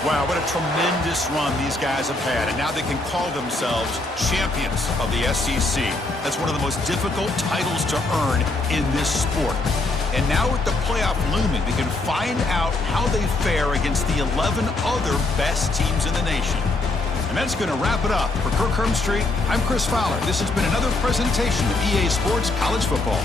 Wow, what a tremendous run these guys have had, and now they can call themselves champions of the SEC. That's one of the most difficult titles to earn in this sport. And now with the playoff looming, we can find out how they fare against the 11 other best teams in the nation. And that's going to wrap it up. For Kirk Herbstreit, I'm Chris Fowler. This has been another presentation of EA Sports College Football.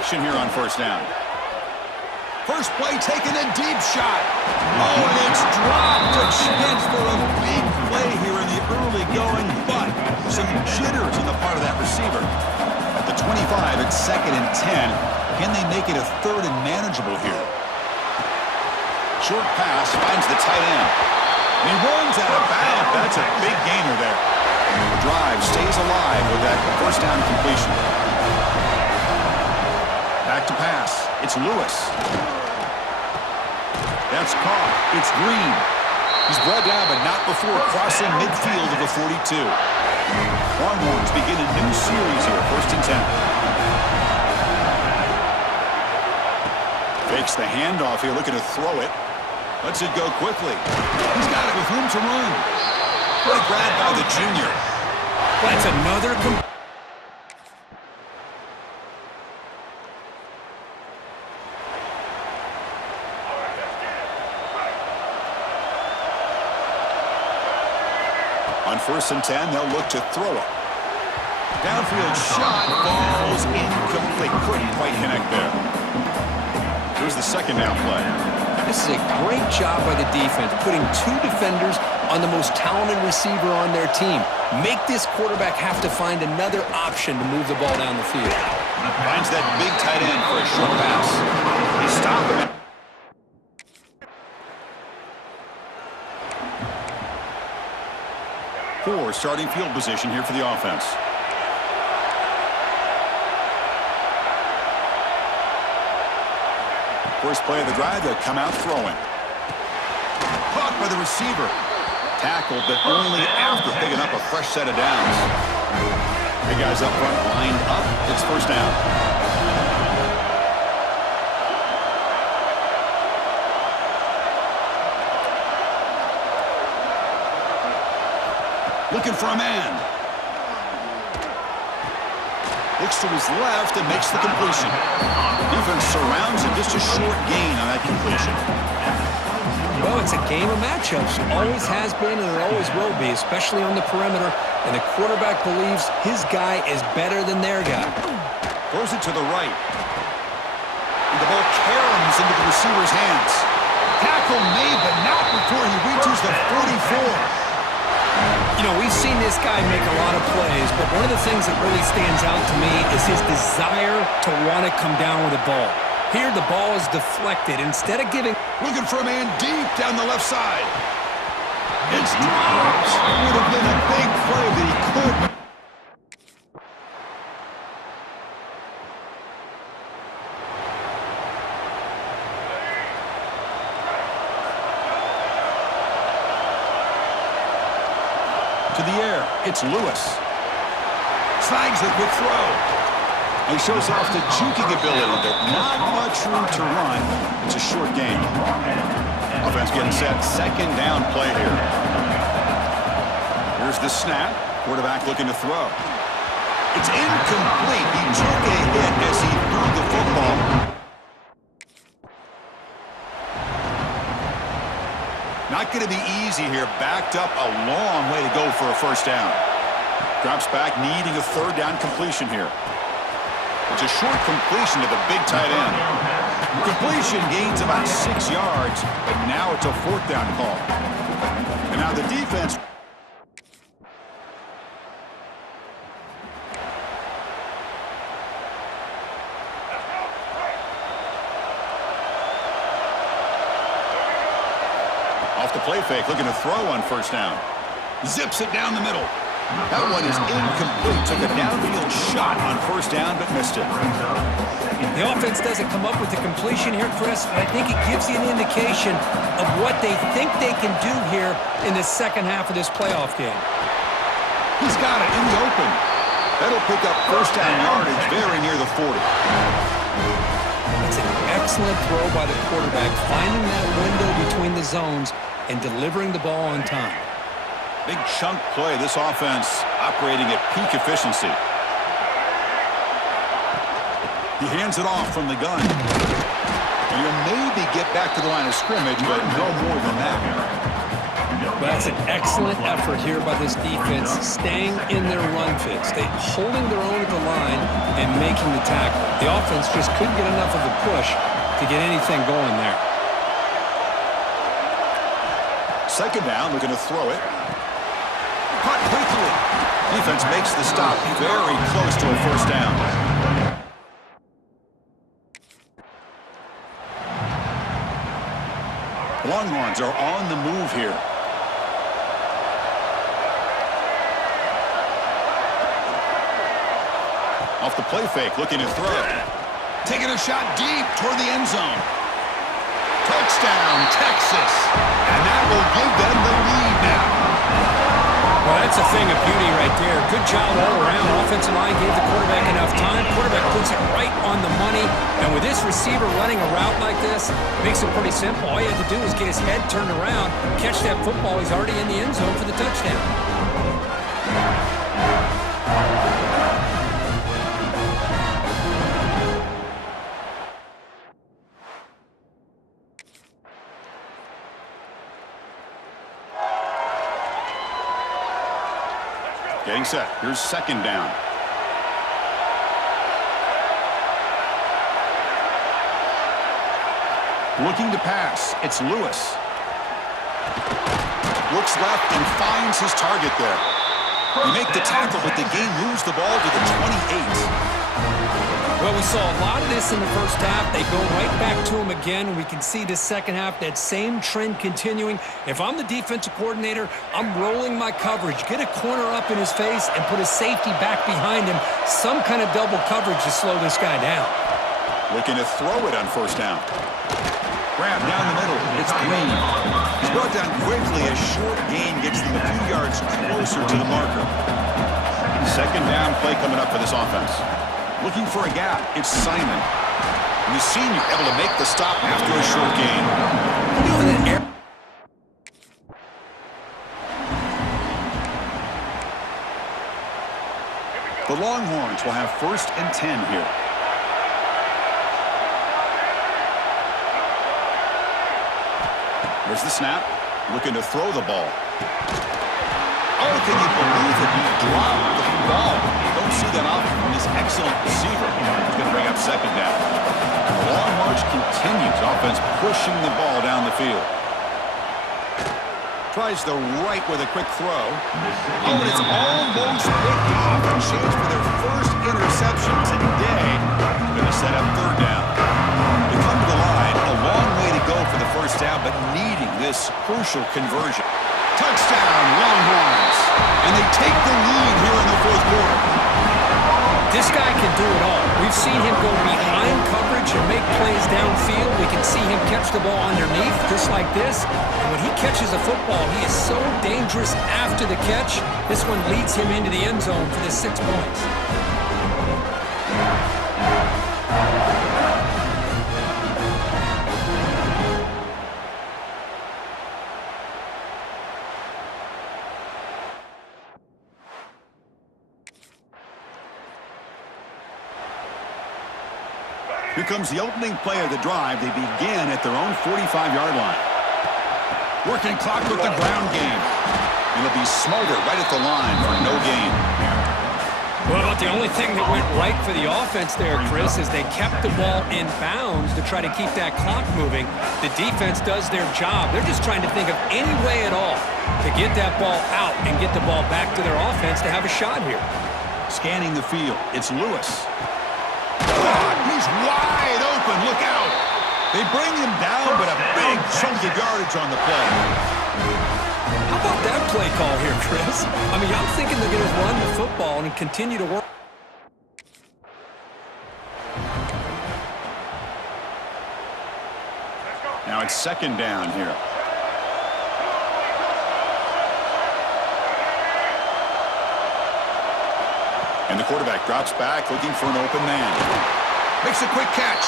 action here on first down. First play, taking a deep shot. Oh, and it's dropped to Schmitz for a big play here in the early going, but some jitters on the part of that receiver. At the 25, it's 2nd and 10. Can they make it a 3rd and manageable here? Short pass finds the tight end. And he runs out of bounds. That's a big gainer there. The drive stays alive with that first down completion. Back to pass. It's Lewis. That's caught. It's Green. He's brought down, but not before crossing midfield of the 42. Longhorns begin a new series here, 1st and 10. Fakes the handoff here, looking to throw it. Lets it go quickly. He's got it with room to run. What a grab by the junior. That's another On 1st and 10, they'll look to throw it. Downfield shot falls incomplete. Couldn't quite connect there. Here's the 2nd down play. This is a great job by the defense, putting 2 defenders on the most talented receiver on their team. Make this quarterback have to find another option to move the ball down the field. Finds that big tight end for a short pass. They stop him. Poor starting field position here for the offense. First play of the drive, they'll come out throwing. Caught by the receiver. Tackled, but only after picking up a fresh set of downs. The guys up front lined up. It's first down. Looking for a man. Looks to his left and makes the completion. Defense surrounds him. Just a short gain on that completion. Well, it's a game of matchups. Always has been and it always will be, especially on the perimeter. And the quarterback believes his guy is better than their guy. Throws it to the right. And the ball caroms into the receiver's hands. Tackle made, but not before he reaches the 44. You know, we've seen this guy make a lot of plays, but one of the things that really stands out to me is his desire to want to come down with the ball. Here, the ball is deflected. Instead of giving... Looking for a man deep down the left side. It's dropped. Would have been a big play, but he couldn't. To the air, it's Lewis. Snags the quick throw. He shows off the juking ability, but not much room to run. It's a short game. Offense getting set. 2nd down play here. Here's the snap. Quarterback looking to throw. It's incomplete. He took a hit as he threw the football. Not going to be easy here. Backed up a long way to go for a first down. Drops back, needing a 3rd down completion here. It's a short completion to the big tight end. Completion gains about 6 yards, but now it's a 4th down call. And now the defense... Off the play fake, looking to throw on first down. Zips it down the middle. That one is incomplete. Took a downfield shot on first down, but missed it. The offense doesn't come up with the completion here, Chris, but I think it gives you an indication of what they think they can do here in the 2nd half of this playoff game. He's got it in the open. That'll pick up first down yardage very near the 40. It's an excellent throw by the quarterback, finding that window between the zones and delivering the ball on time. Big chunk play. This offense operating at peak efficiency. He hands it off from the gun. And he'll maybe get back to the line of scrimmage, but no more than that. Well, That's an excellent effort here by this defense, staying in their run fit, holding their own at the line and making the tackle. The offense just couldn't get enough of a push to get anything going there. Second down, looking to throw it. Caught quickly. Defense makes the stop very close to a first down. Longhorns are on the move here. Off the play fake, looking to throw. Taking a shot deep toward the end zone. Touchdown, Texas. And that will give them the lead now. Well, that's a thing of beauty right there. Good job all around. Offensive line gave the quarterback enough time. Quarterback puts it right on the money. And with this receiver running a route like this, makes it pretty simple. All you have to do is get his head turned around, catch that football. He's already in the end zone for the touchdown. Getting set. Here's second down. Looking to pass. It's Lewis. Looks left and finds his target there. They make the tackle, but the game moves the ball to the 28. Well, we saw a lot of this in the first half. They go right back to him again, and we can see the second half, that same trend continuing. If I'm the defensive coordinator, I'm rolling my coverage, get a corner up in his face, and put a safety back behind him. Some kind of double coverage to slow this guy down. Looking to throw it on first down. Grab down the middle. It's Green. He's brought down quickly. A short gain gets them a few yards closer to the marker. Second down play coming up for this offense. Looking for a gap. It's Simon. And the senior able to make the stop after a short gain. The Longhorns will have 1st and 10 here. There's the snap. Looking to throw the ball. Oh, can you believe it? He dropped the ball. Don't see that often from this excellent receiver. He's going to bring up second down. The long march continues. Offense pushing the ball down the field. Tries the right with a quick throw. Oh, and it's almost picked off. A chance for their first interception today. Going to set up third down. They come to the line. A long way to go for the first down, but needing this crucial conversion. Touchdown, Longhorns. And they take the lead here in the fourth quarter. This guy can do it all. We've seen him go behind coverage and make plays downfield. We can see him catch the ball underneath, just like this. And when he catches a football, he is so dangerous after the catch. This one leads him into the end zone for the 6 points. Here comes the opening play of the drive. They begin at their own 45-yard line. Working clock with the ground game. And it'll be Smolder right at the line for no gain. Well, the only thing that went right for the offense there, Chris, is they kept the ball in bounds to try to keep that clock moving. The defense does their job. They're just trying to think of any way at all to get that ball out and get the ball back to their offense to have a shot here. Scanning the field. It's Lewis. He's wide open. Look out. They bring him down, but a big chunk of yardage on the play. How about that play call here, Chris? I mean, I'm thinking they're going to run the football and continue to work. Now it's second down here. And the quarterback drops back, looking for an open man. Makes a quick catch.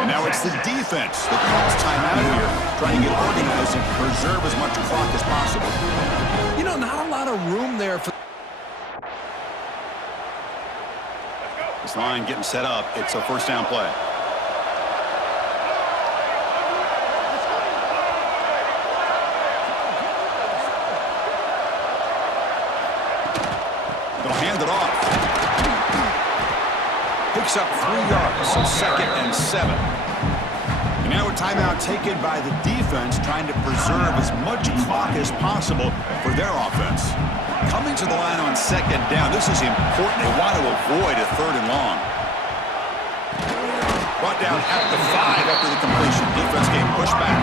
And now it's the defense that calls timeout here, trying to get organized and preserve as much clock as possible. You know, not a lot of room there for... This line getting set up. It's a first down play. picks up 3 yards, so 2nd and 7. And now a timeout taken by the defense, trying to preserve as much clock as possible for their offense. Coming to the line on 2nd down, this is important. They want to avoid a 3rd and long. Brought down at the 5 after the completion. Defense getting pushed back.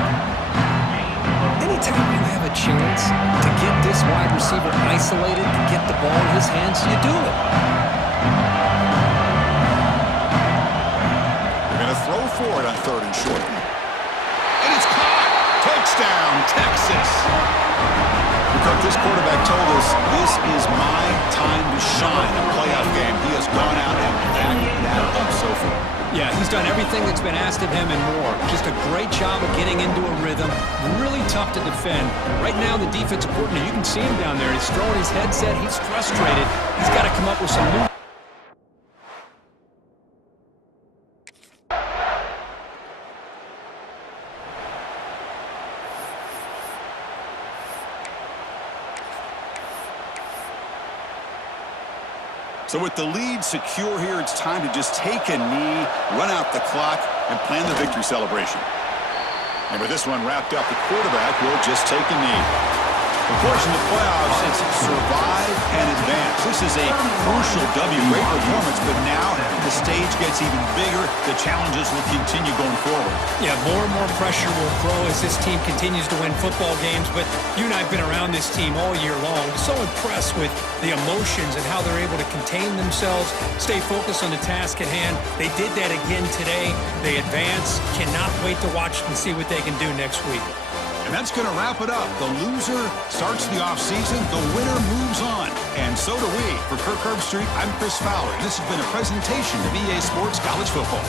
Anytime you have a chance to get this wide receiver isolated and get the ball in his hands, you do it. They're going to throw for it on 3rd and short. And it's caught. Touchdown, Texas. Because this quarterback told us this is my time to shine in a playoff game. He has gone out and backed that up so far. Yeah, he's done everything that's been asked of him and more. Just a great job of getting into a rhythm. Really tough to defend. Right now, the defensive coordinator, you can see him down there. He's throwing his headset. He's frustrated. He's got to come up with some new... So with the lead secure here, it's time to just take a knee, run out the clock, and plan the victory celebration. And with this one wrapped up, the quarterback will just take a knee. Of course, in the playoffs, it's survive and advance. This is a crucial W. Great performance, but now the stage gets even bigger. The challenges will continue going forward. Yeah, more and more pressure will grow as this team continues to win football games, but you and I have been around this team all year long. So impressed with the emotions and how they're able to contain themselves, stay focused on the task at hand. They did that again today. They advance. Cannot wait to watch and see what they can do next week. And that's going to wrap it up. The loser starts the offseason. The winner moves on. And so do we. For Kirk Herbstreit, I'm Chris Fowler. This has been a presentation of EA Sports College Football.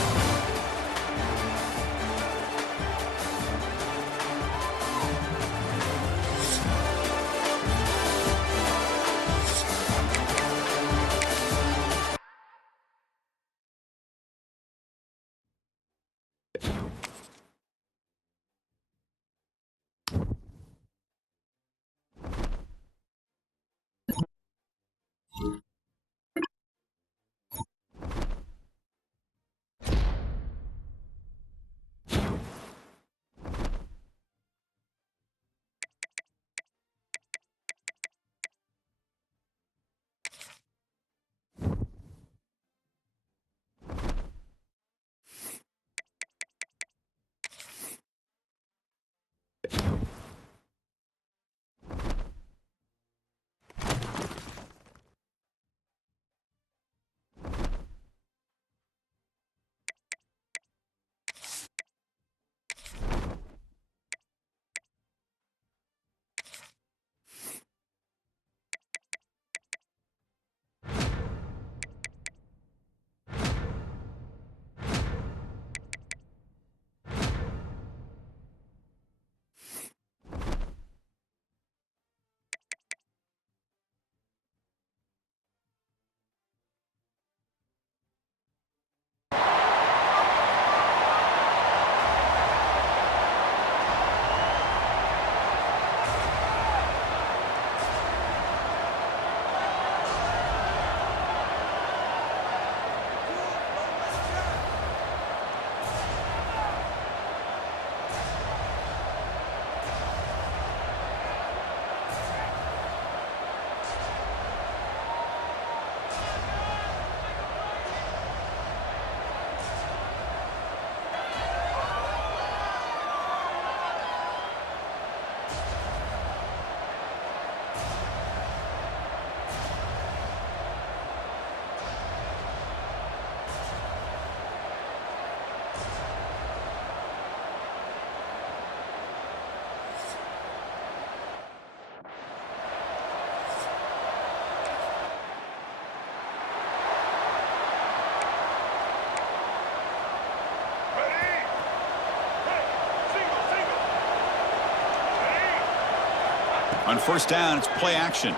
On first down, it's play action.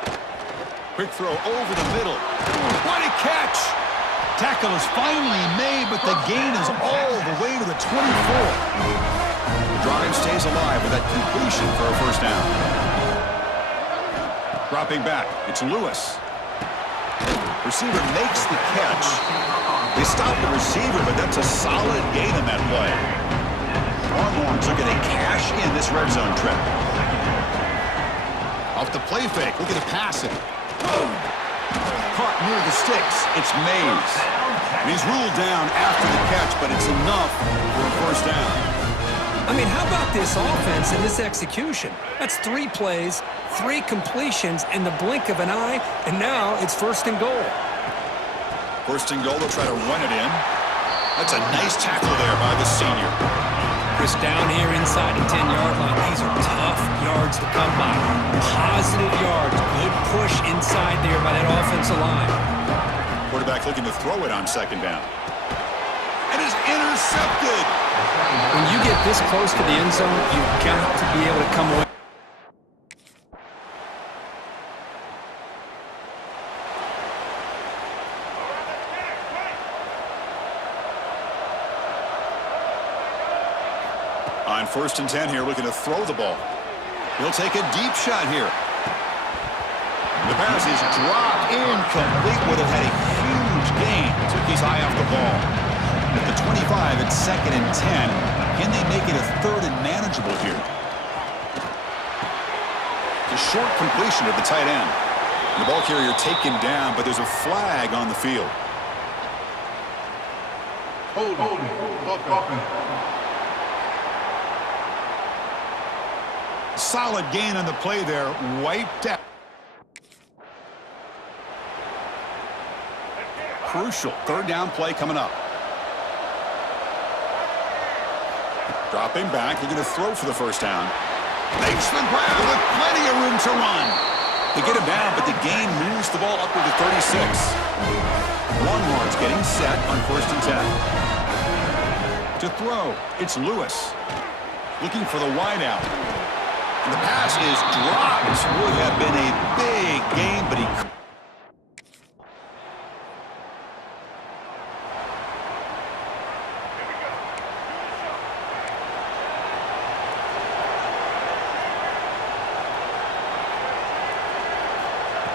Quick throw over the middle. What a catch! Tackle is finally made, but the gain is all the way to the 24. The drive stays alive with that completion for a first down. Dropping back, it's Lewis. Receiver makes the catch. They stopped the receiver, but that's a solid gain on that play. Longhorns looking to cash in this red zone trip. Off the play fake, looking to pass it. Caught near the sticks. It's Mays. And he's ruled down after the catch, but it's enough for a first down. I mean, how about this offense and this execution? That's 3 plays, 3 completions in the blink of an eye, and now it's first and goal. First and goal, they'll try to run it in. That's a nice tackle there by the senior. Chris, down here inside the 10-yard line, these are tough yards to come by. Positive yards, good push inside there by that offensive line. Quarterback looking to throw it on second down. And it's intercepted. When you get this close to the end zone, you've got to be able to come away. On first and 10 here, looking to throw the ball. He'll take a deep shot here. The pass is dropped incomplete. Would have had a huge gain. Took his eye off the ball. At the 25, it's second and 10. Can they make it a third and manageable here? The short completion of the tight end. The ball carrier taken down, but there's a flag on the field. Hold on. Solid gain on the play there. Wiped out. Crucial third down play coming up. Dropping back. They're going to throw for the first down. Makes the grab with plenty of room to run. They get him down, but the gain moves the ball up to the 36. Longhorns getting set on first and 10. To throw, it's Lewis. Looking for the wideout. And the pass is dropped. Would have been a big gain, but he...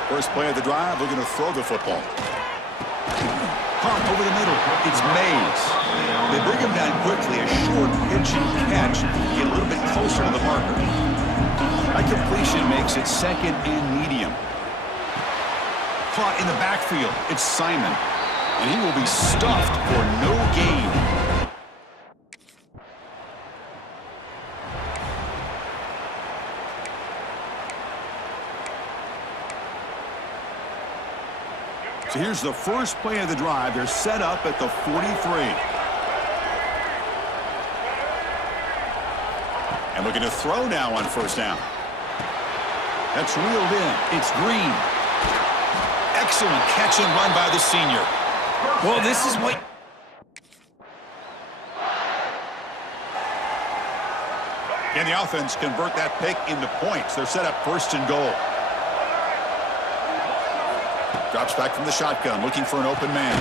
First play of the drive, looking to throw the football. Pump over the middle. It's Mays. They bring him down quickly. A short pitch and catch. Get a little bit closer to the marker. That completion makes it second and medium. Caught in the backfield. It's Simon. And he will be stuffed for no gain. So here's the first play of the drive. They're set up at the 43. And looking to throw now on first down. That's reeled in. It's Green. Excellent catch and run by the senior. Well, this is what... Can the offense convert that pick into points? They're set up first and goal. Drops back from the shotgun, looking for an open man.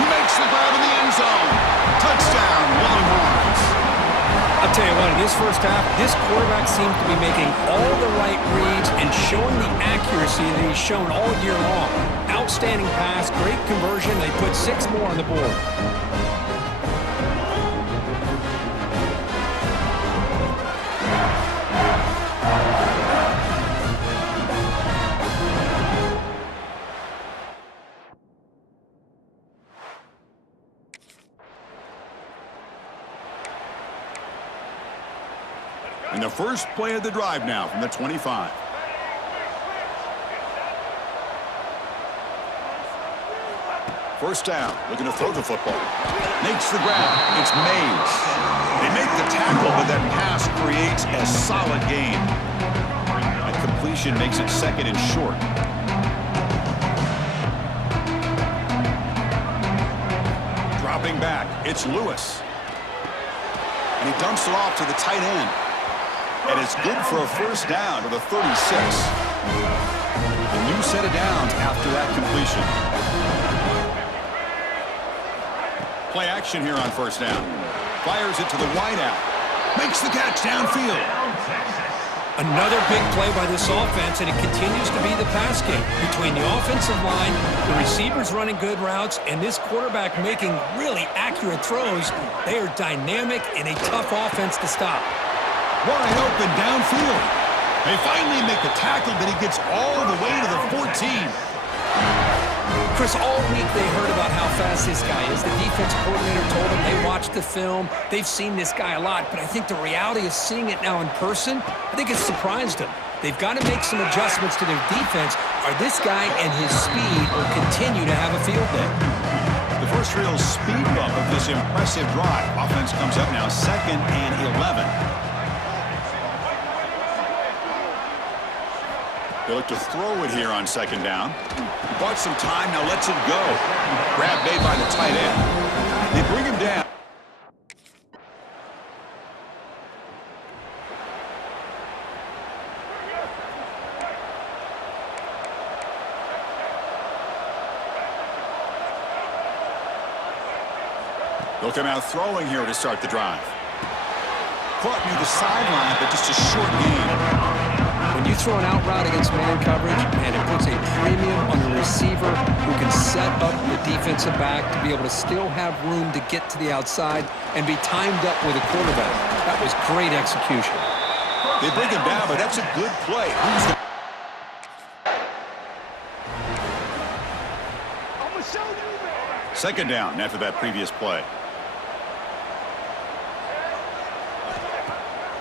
He makes the grab in the end zone. Touchdown, Longhorns. I'll tell you what, in this first half, this quarterback seems to be making all the right reads and showing the accuracy that he's shown all year long. Outstanding pass, great conversion. They put 6 more on the board. And the first play of the drive now from the 25. First down, looking to throw the football. Makes the grab. It's Mays. They make the tackle, but that pass creates a solid gain. That completion makes it second and short. Dropping back, it's Lewis. And he dumps it off to the tight end. And it's good for a first down to the 36. A new set of downs after that completion. Play action here on first down. Fires it to the wideout. Makes the catch downfield. Another big play by this offense, and it continues to be the pass game. Between the offensive line, the receivers running good routes, and this quarterback making really accurate throws, they are dynamic and a tough offense to stop. Wide open downfield. They finally make the tackle, but he gets all the way to the 14. Chris, all week they heard about how fast this guy is. The defense coordinator told them they watched the film. They've seen this guy a lot, but I think the reality of seeing it now in person, I think it's surprised them. They've got to make some adjustments to their defense, or this guy and his speed will continue to have a field day. The first real speed bump of this impressive drive. Offense comes up now 2nd and 11. They look to throw it here on 2nd down. He bought some time, now lets it go. Grab made by the tight end. They bring him down. They'll come out throwing here to start the drive. Caught near the sideline, but just a short gain. When you throw an out route against man coverage, man, it puts a premium on the receiver who can set up the defensive back to be able to still have room to get to the outside and be timed up with a quarterback. That was great execution. They bring him down, but that's a good play. Who's the 2nd down after that previous play.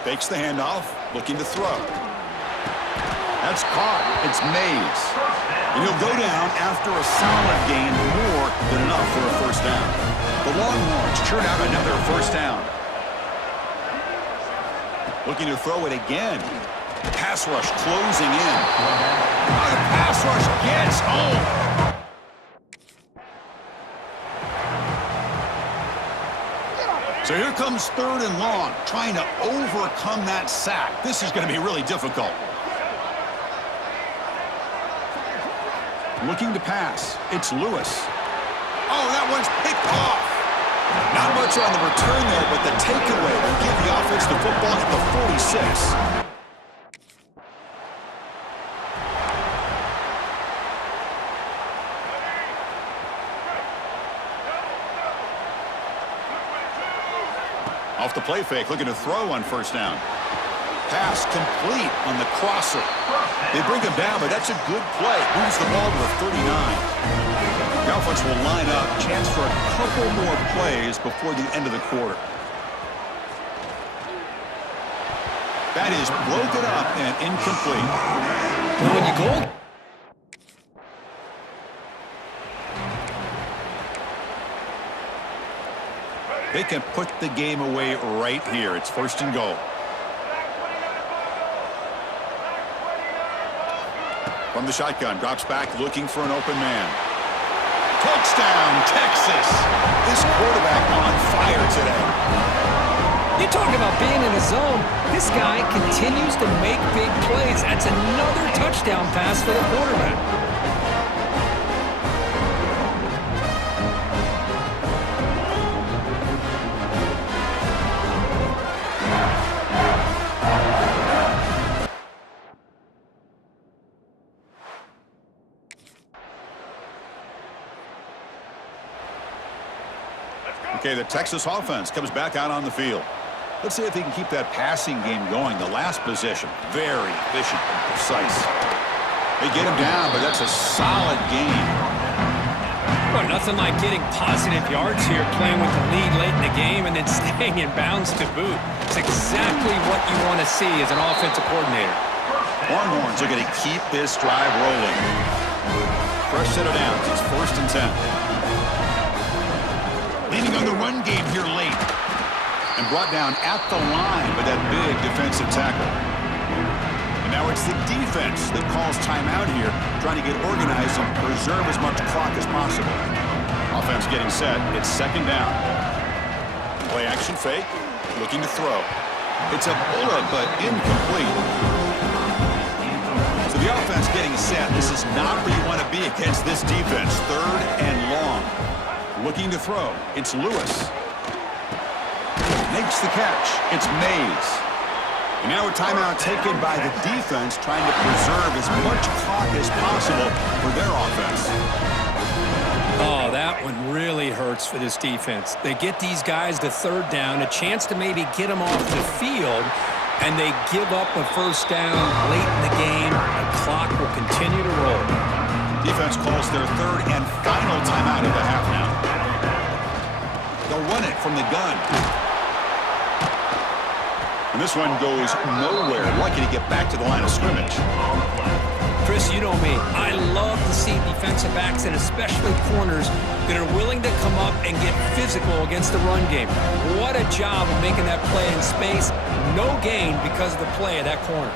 Fakes the handoff, looking to throw. That's caught. It's Mays. And he'll go down after a solid gain, more than enough for a first down. The Longhorns churn out another first down. Looking to throw it again. Pass rush closing in. Now the pass rush gets home. So here comes 3rd and long, trying to overcome that sack. This is going to be really difficult. Looking to pass. It's Lewis. Oh, that one's picked off. Not much on the return there, but the takeaway will give the offense the football at the 46. Off the play fake, looking to throw on 1st down. Pass complete on the crosser. They bring him down, but that's a good play. Moves the ball to the 39. The offense will line up. Chance for a couple more plays before the end of the quarter. That is broken up and incomplete. When you go they can put the game away right here. It's 1st and goal. From the shotgun, drops back looking for an open man. Touchdown, Texas! This quarterback on fire today. You talk about being in a zone. This guy continues to make big plays. That's another touchdown pass for the quarterback. Okay, the Texas offense comes back out on the field. Let's see if he can keep that passing game going. The last possession, very efficient and precise. They get him down, but that's a solid game. Well, nothing like getting positive yards here, playing with the lead late in the game and then staying in bounds to boot. It's exactly what you want to see as an offensive coordinator. Longhorns are going to keep this drive rolling. Fresh set of downs. It's 1st and 10. Leaning on the run game here late. And brought down at the line by that big defensive tackle. And now it's the defense that calls timeout here, trying to get organized and preserve as much clock as possible. Offense getting set. It's 2nd down. Play action fake. Looking to throw. It's a bullet, but incomplete. So the offense getting set. This is not where you want to be against this defense. 3rd and long. Looking to throw. It's Lewis. Makes the catch. It's Mays. And now a timeout taken by the defense, trying to preserve as much clock as possible for their offense. Oh, that one really hurts for this defense. They get these guys to third down, a chance to maybe get them off the field, and they give up a first down late in the game. The clock will continue to roll. Defense calls their third and final timeout of the half now. They'll run it from the gun. And this one goes nowhere. Lucky to get back to the line of scrimmage. Chris, you know me. I love to see defensive backs and especially corners that are willing to come up and get physical against the run game. What a job of making that play in space. No gain because of the play of that corner.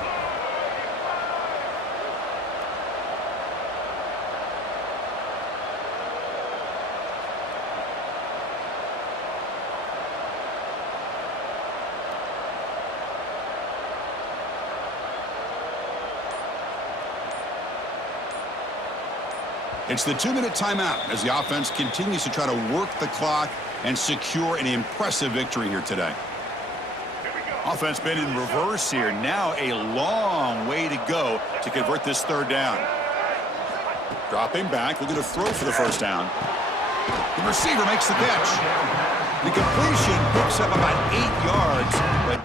It's the 2-minute timeout as the offense continues to try to work the clock and secure an impressive victory here today. Offense been in reverse here. Now a long way to go to convert this third down. Dropping back, looking to throw for the first down. The receiver makes the catch. The completion picks up about 8 yards, but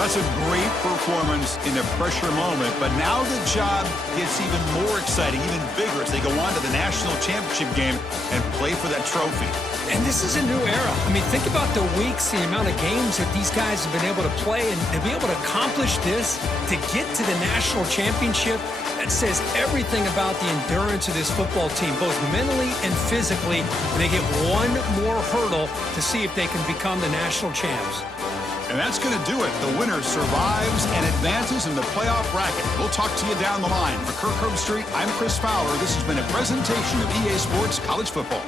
that's a great performance in a pressure moment, but now the job gets even more exciting, even bigger as they go on to the national championship game and play for that trophy. And this is a new era. I mean, think about the weeks, the amount of games that these guys have been able to play, and to be able to accomplish this, to get to the national championship, that says everything about the endurance of this football team, both mentally and physically. They get one more hurdle to see if they can become the national champs. And that's going to do it. The winner survives and advances in the playoff bracket. We'll talk to you down the line. For Kirk Herbstreit, I'm Chris Fowler. This has been a presentation of EA Sports College Football.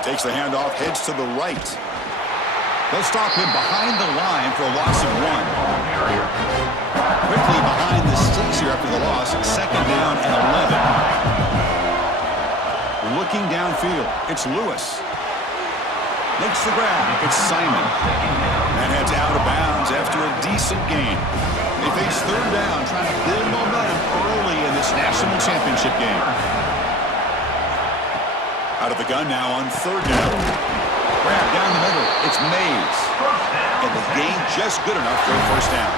Takes the handoff, heads to the right. They'll stop him behind the line for a loss of 1. Quickly behind the sticks here after the loss. 2nd down and 11. Looking downfield, it's Lewis. Makes the grab. It's Simon. That heads out of bounds after a decent gain. They face third down, trying to build momentum early in this national championship game. Out of the gun now on third down. Grab down the middle. It's Mays. And the gain just good enough for a first down.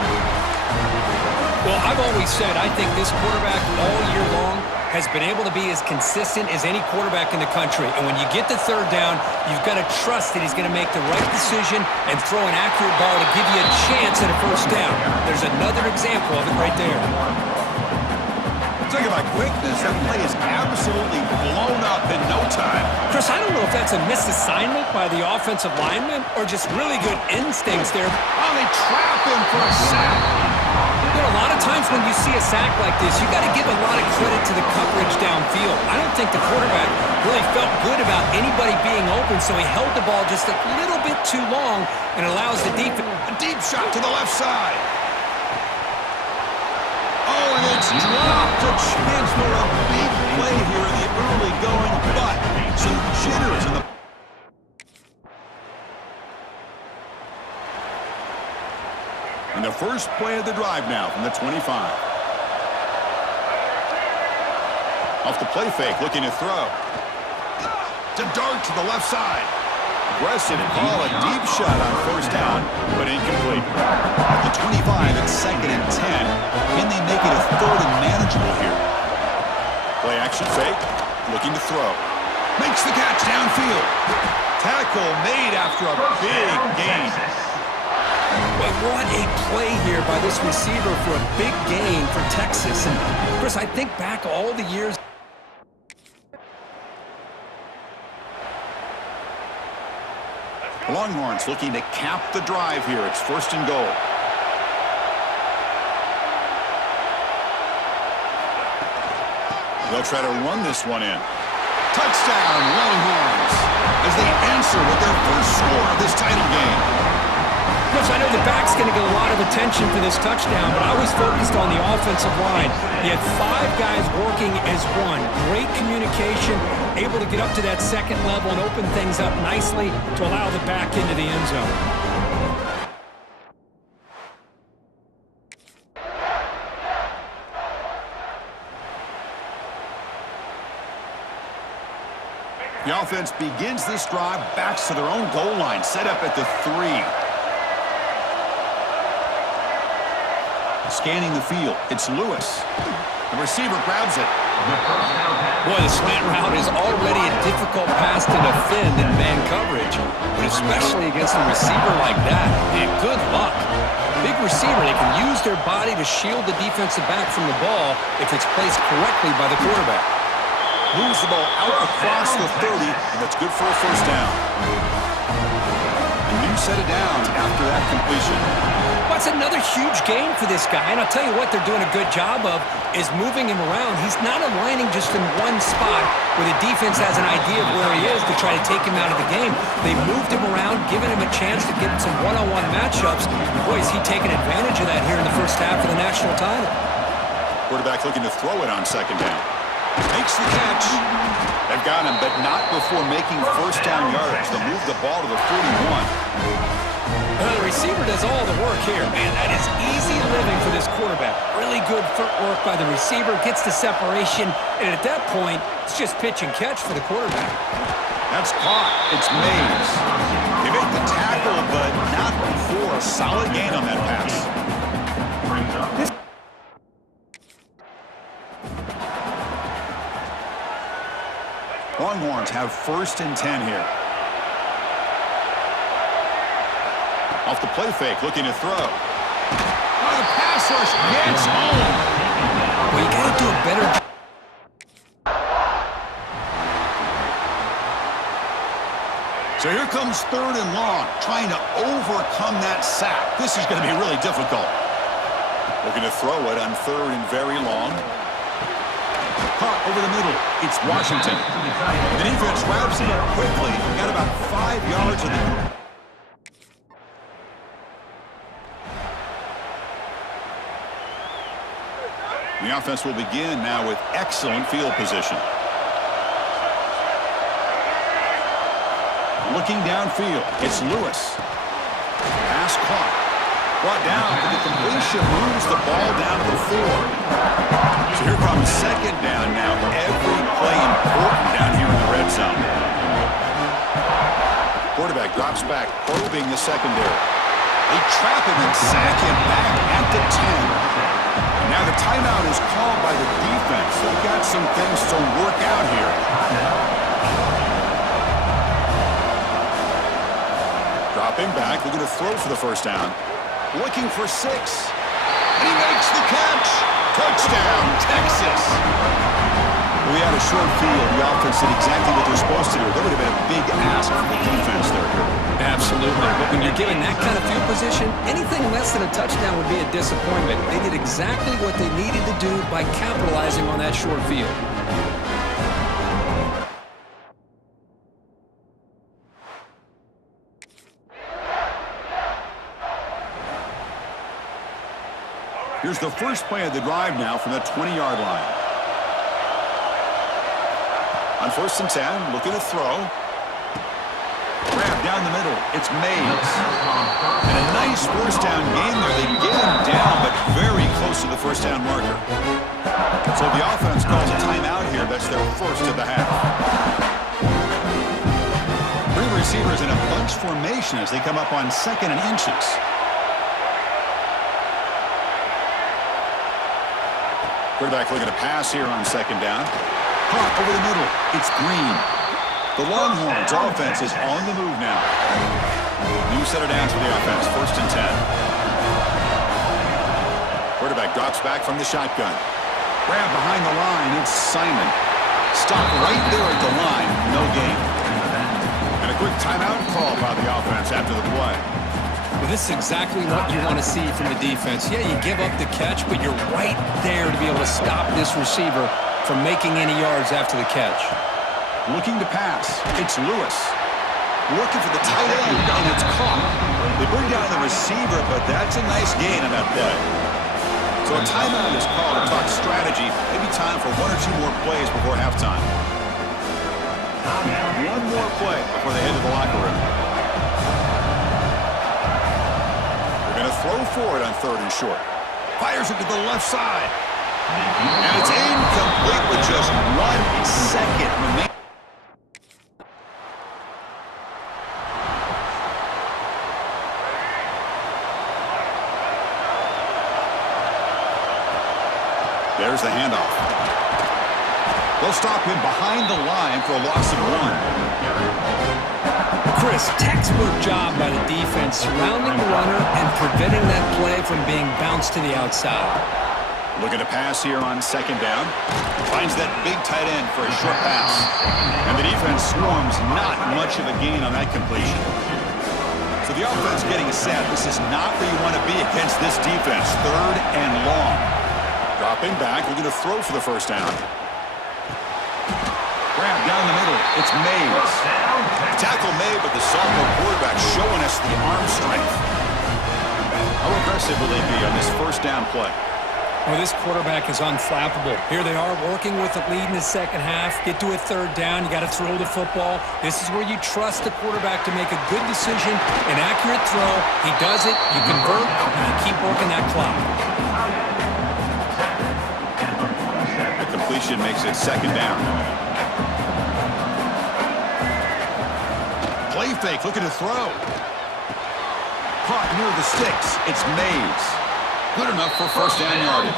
Well, I've always said I think this quarterback all year long has been able to be as consistent as any quarterback in the country. And when you get the third down, you've got to trust that he's going to make the right decision and throw an accurate ball to give you a chance at a first down. There's another example of it right there. Talking about quickness, that play is absolutely blown up in no time. Chris, I don't know if that's a misassignment by the offensive lineman or just really good instincts there. Oh, they trap him for a sack. You know, a lot of times when you see a sack like this, you got to give a lot of credit to the coverage downfield. I don't think the quarterback really felt good about anybody being open, so he held the ball just a little bit too long and allows the defense. A deep shot to the left side. Oh, and it's dropped. A chance for a big play here in the early going, but some jitters in the... And the first play of the drive now from the 25. Off the play fake, looking to throw. To dart to the left side. Aggressive call, a deep shot on first down, but incomplete. At the 25, it's 2nd and 10. Can they make it a third and manageable here? Play action fake, looking to throw. Makes the catch downfield. Tackle made after a big gain. But what a play here by this receiver for a big gain for Texas. And Chris, I think back all the years. Longhorns looking to cap the drive here. It's 1st and goal. They'll try to run this one in. Touchdown, Longhorns, as they answer with their first score of this title game. Chris, I know the back's going to get a lot of attention for this touchdown, but I was focused on the offensive line. You had 5 guys working as one. Great communication, able to get up to that second level and open things up nicely to allow the back into the end zone. The offense begins this drive, backs to their own goal line, set up at the 3. Scanning the field, it's Lewis. The receiver grabs it. Boy, the slant route is already a difficult pass to defend in man coverage, but especially against a receiver like that, man, good luck. Big receiver, they can use their body to shield the defensive back from the ball if it's placed correctly by the quarterback. Moves the ball out across the 30, and that's good for a first down. And you set it down after that completion. That's another huge gain for this guy, and I'll tell you what they're doing a good job of is moving him around. He's not aligning just in one spot where the defense has an idea of where he is to try to take him out of the game. They moved him around, giving him a chance to get some one-on-one matchups. Boy, is he taking advantage of that here in the first half of the national title. Quarterback looking to throw it on 2nd down. Makes the catch. They've got him, but not before making first down yards. They'll move the ball to the 41. Well, the receiver does all the work here, man. That is easy living for this quarterback. Really good footwork by the receiver, gets the separation, and at that point, it's just pitch and catch for the quarterback. That's caught. It's Mays. They make the tackle, but not before a solid gain on that pass. Longhorns have 1st and 10 here. Off the play fake, looking to throw. Oh, the pass rush gets home. Well, you got to do a better job. So here comes 3rd and long, trying to overcome that sack. This is going to be really difficult. Looking to throw it on 3rd and very long. Caught over the middle. It's Washington. The defense wraps it up quickly. Got about 5 yards of the... The offense will begin now with excellent field position. Looking downfield, it's Lewis. Pass caught. Brought down, but the completion moves the ball down to the 4. So here comes second down now. Every play important down here in the red zone. Quarterback drops back, probing the secondary. They trap him and sack him back at the 10. Now the timeout is called by the defense. They've got some things to work out here. Dropping back, looking to throw for the first down. Looking for 6. And he makes the catch. Touchdown, Texas. We had a short field. The offense did exactly what they're supposed to do. That would have been a big ask from the defense there. Absolutely. But when you're given that kind of field position, anything less than a touchdown would be a disappointment. They did exactly what they needed to do by capitalizing on that short field. Here's the first play of the drive now from the 20-yard line. On 1st and 10, looking to throw. Grab down the middle. It's Mays. And a nice first down gain there. They get him down, but very close to the first down marker. So the offense calls a timeout here. That's their first of the half. 3 receivers in a bunch formation as they come up on 2nd and inches. Quarterback looking to pass here on 2nd down. Caught over the middle. It's Green. The Longhorns offense is on the move now. New set of downs for the offense. 1st and 10. Quarterback drops back from the shotgun. Grab behind the line. It's Simon. Stop right there at the line. No gain. And a quick timeout call by the offense after the play. Well, this is exactly what you want to see from the defense. Yeah, you give up the catch, but you're right there to be able to stop this receiver from making any yards after the catch. Looking to pass. It's Lewis. Looking for the tight end, and it's caught. They bring down the receiver, but that's a nice gain on that play. So a timeout is called to talk strategy. Maybe time for 1 or 2 more plays before halftime. One more play before they head to the locker room. They're going to throw for it on 3rd and short. Fires it to the left side. And it's incomplete with just 1 second remaining. There's the handoff. They'll stop him behind the line for a loss of 1. Chris, textbook job by the defense surrounding the runner and preventing that play from being bounced to the outside. Looking to pass here on 2nd down. Finds that big tight end for a short pass. And the defense swarms, not much of a gain on that completion. So the offense getting a set. This is not where you want to be against this defense. 3rd and long. Dropping back, looking to throw for the first down. Grab down the middle. It's Mays. Tackle made, but the sophomore quarterback showing us the arm strength. How aggressive will they be on this first down play? Well, this quarterback is unflappable. Here they are working with a lead in the second half. Get to a 3rd down. You got to throw the football. This is where you trust the quarterback to make a good decision, an accurate throw. He does it, you convert, and you keep working that clock. The completion makes it 2nd down. Play fake, looking to throw. Caught near the sticks. It's Mays. Good enough for first down yardage.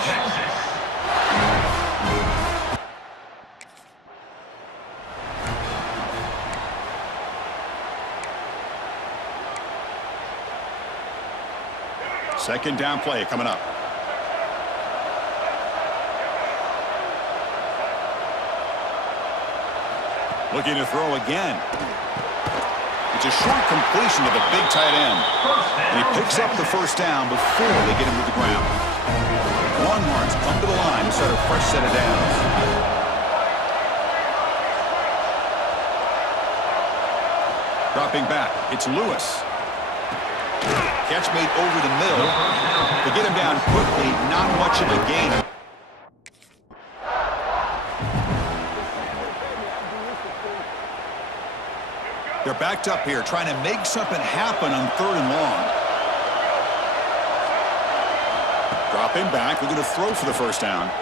Second down play coming up. Looking to throw again. It's a short completion to the big tight end. And he picks up the first down before they get him to the ground. Longhorns come to the line to start a fresh set of downs. Dropping back, it's Lewis. Catch made over the middle. They get him down quickly, not much of a gain. They're backed up here, trying to make something happen on 3rd and long. Dropping back, looking to throw for the first down.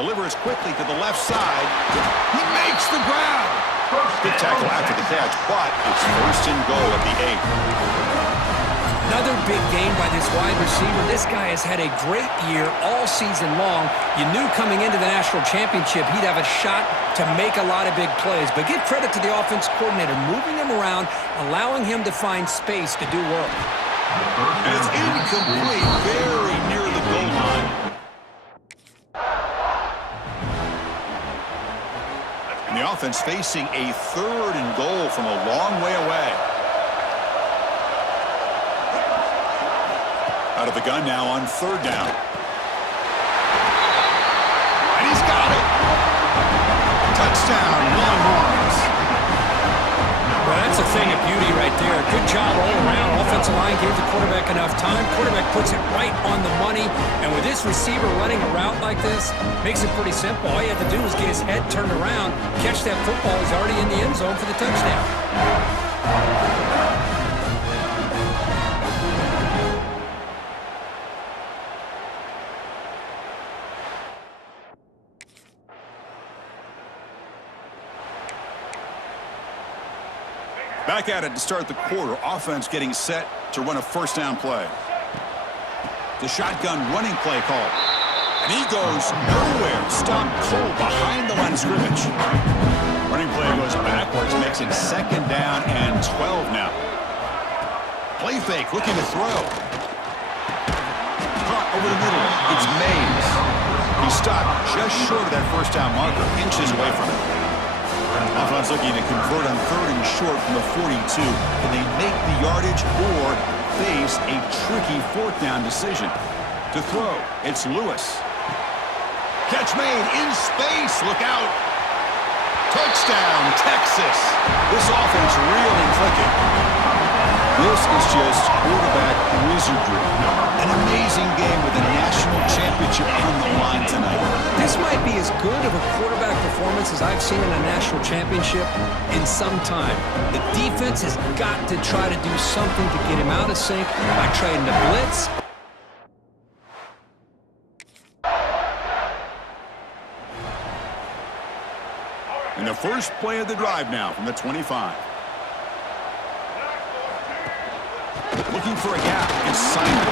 Delivers quickly to the left side. He makes the grab. Good tackle after the catch, but it's 1st and goal at the 8. Another big game by this wide receiver. This guy has had a great year all season long. You knew coming into the national championship he'd have a shot to make a lot of big plays. But give credit to the offense coordinator, moving him around, allowing him to find space to do work. And it's incomplete, very near the goal line. And the offense facing a 3rd and goal from a long way away. Out of the gun now on 3rd down. And he's got it. Touchdown, Longhorns. Well, that's a thing of beauty right there. Good job all around. Offensive line gave the quarterback enough time. Quarterback puts it right on the money. And with this receiver running a route like this, makes it pretty simple. All you have to do is get his head turned around, catch that football. He's already in the end zone for the touchdown. Back at it to start the quarter. Offense getting set to run a 1st down play. The shotgun running play call. And he goes nowhere. Stop cold behind the line of scrimmage. Running play goes backwards, makes it 2nd down and 12 now. Play fake, looking to throw. Caught over the middle. It's Mays. He stopped just short of that 1st down marker, inches away from it. Offense looking to convert on 3rd and short from the 42. Can they make the yardage or face a tricky 4th down decision? To throw, it's Lewis. Catch made in space. Look out. Touchdown, Texas. This offense really clicking. This is just quarterback wizardry. An amazing game with a national championship on the line tonight. This might be as good of a quarterback performance as I've seen in a national championship in some time. The defense has got to try to do something to get him out of sync by trying to blitz. And the first play of the drive now from the 25. Looking for a gap. It's Simon.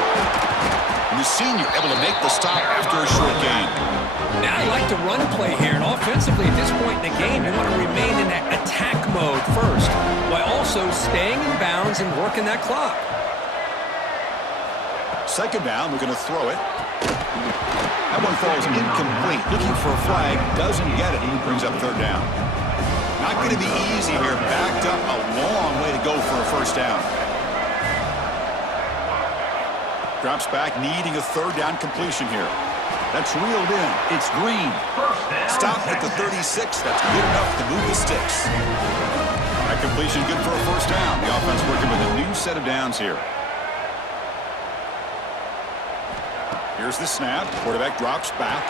And the senior able to make the stop after a short gain. Now I like the run play here, and offensively at this point in the game, you want to remain in that attack mode first, while also staying in bounds and working that clock. 2nd down, looking to throw it. That one falls incomplete. Looking for a flag, doesn't get it. He brings up 3rd down. Not going to be easy here. Backed up a long way to go for a 1st down. Drops back, needing a 3rd down completion here. That's reeled in. It's Green. Stop at the 36. That's good enough to move the sticks. That completion good for a 1st down. The offense working with a new set of downs here. Here's the snap. Quarterback drops back.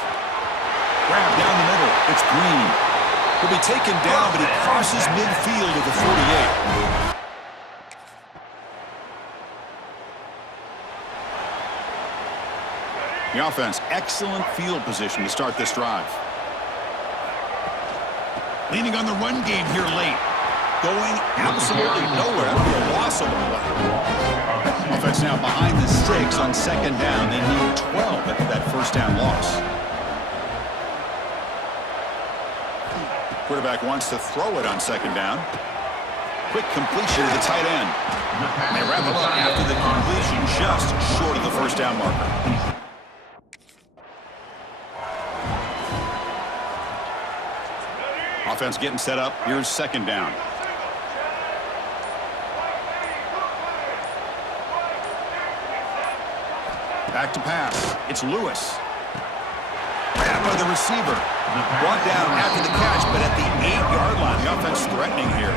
Grab down the middle. It's Green. He'll be taken down, but he crosses midfield at the 48. The offense, excellent field position to start this drive. Leaning on the run game here late. Going absolutely nowhere. That'll be a loss of the play. Offense now behind the sticks on 2nd down. They need 12 after that 1st down loss. Quarterback wants to throw it on 2nd down. Quick completion to the tight end. They wrap it up after the completion, just short of the 1st down marker. Offense getting set up. Here's 2nd down. Back to pass. It's Lewis. Grabbed by the receiver. Brought down after the catch, but at the 8-yard line. The offense threatening here.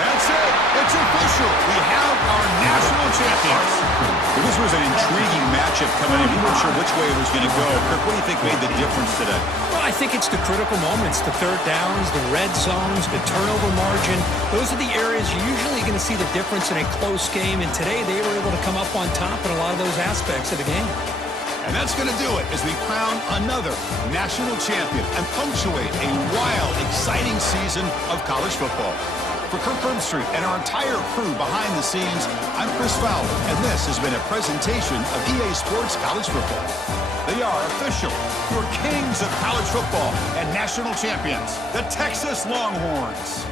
That's it. It's official. We have our national champions. Well, this was an intriguing matchup coming in. We weren't sure which way it was going to go. Kirk, what do you think made the difference today? Well, I think it's the critical moments, the third downs, the red zones, the turnover margin. Those are the areas you're usually going to see the difference in a close game, and today they were able to come up on top in a lot of those aspects of the game. And that's going to do it as we crown another national champion and punctuate a wild, exciting season of college football. For Kirk Herbstreit and our entire crew behind the scenes, I'm Chris Fowler, and this has been a presentation of EA Sports College Football. They are official, your kings of college football and national champions, the Texas Longhorns.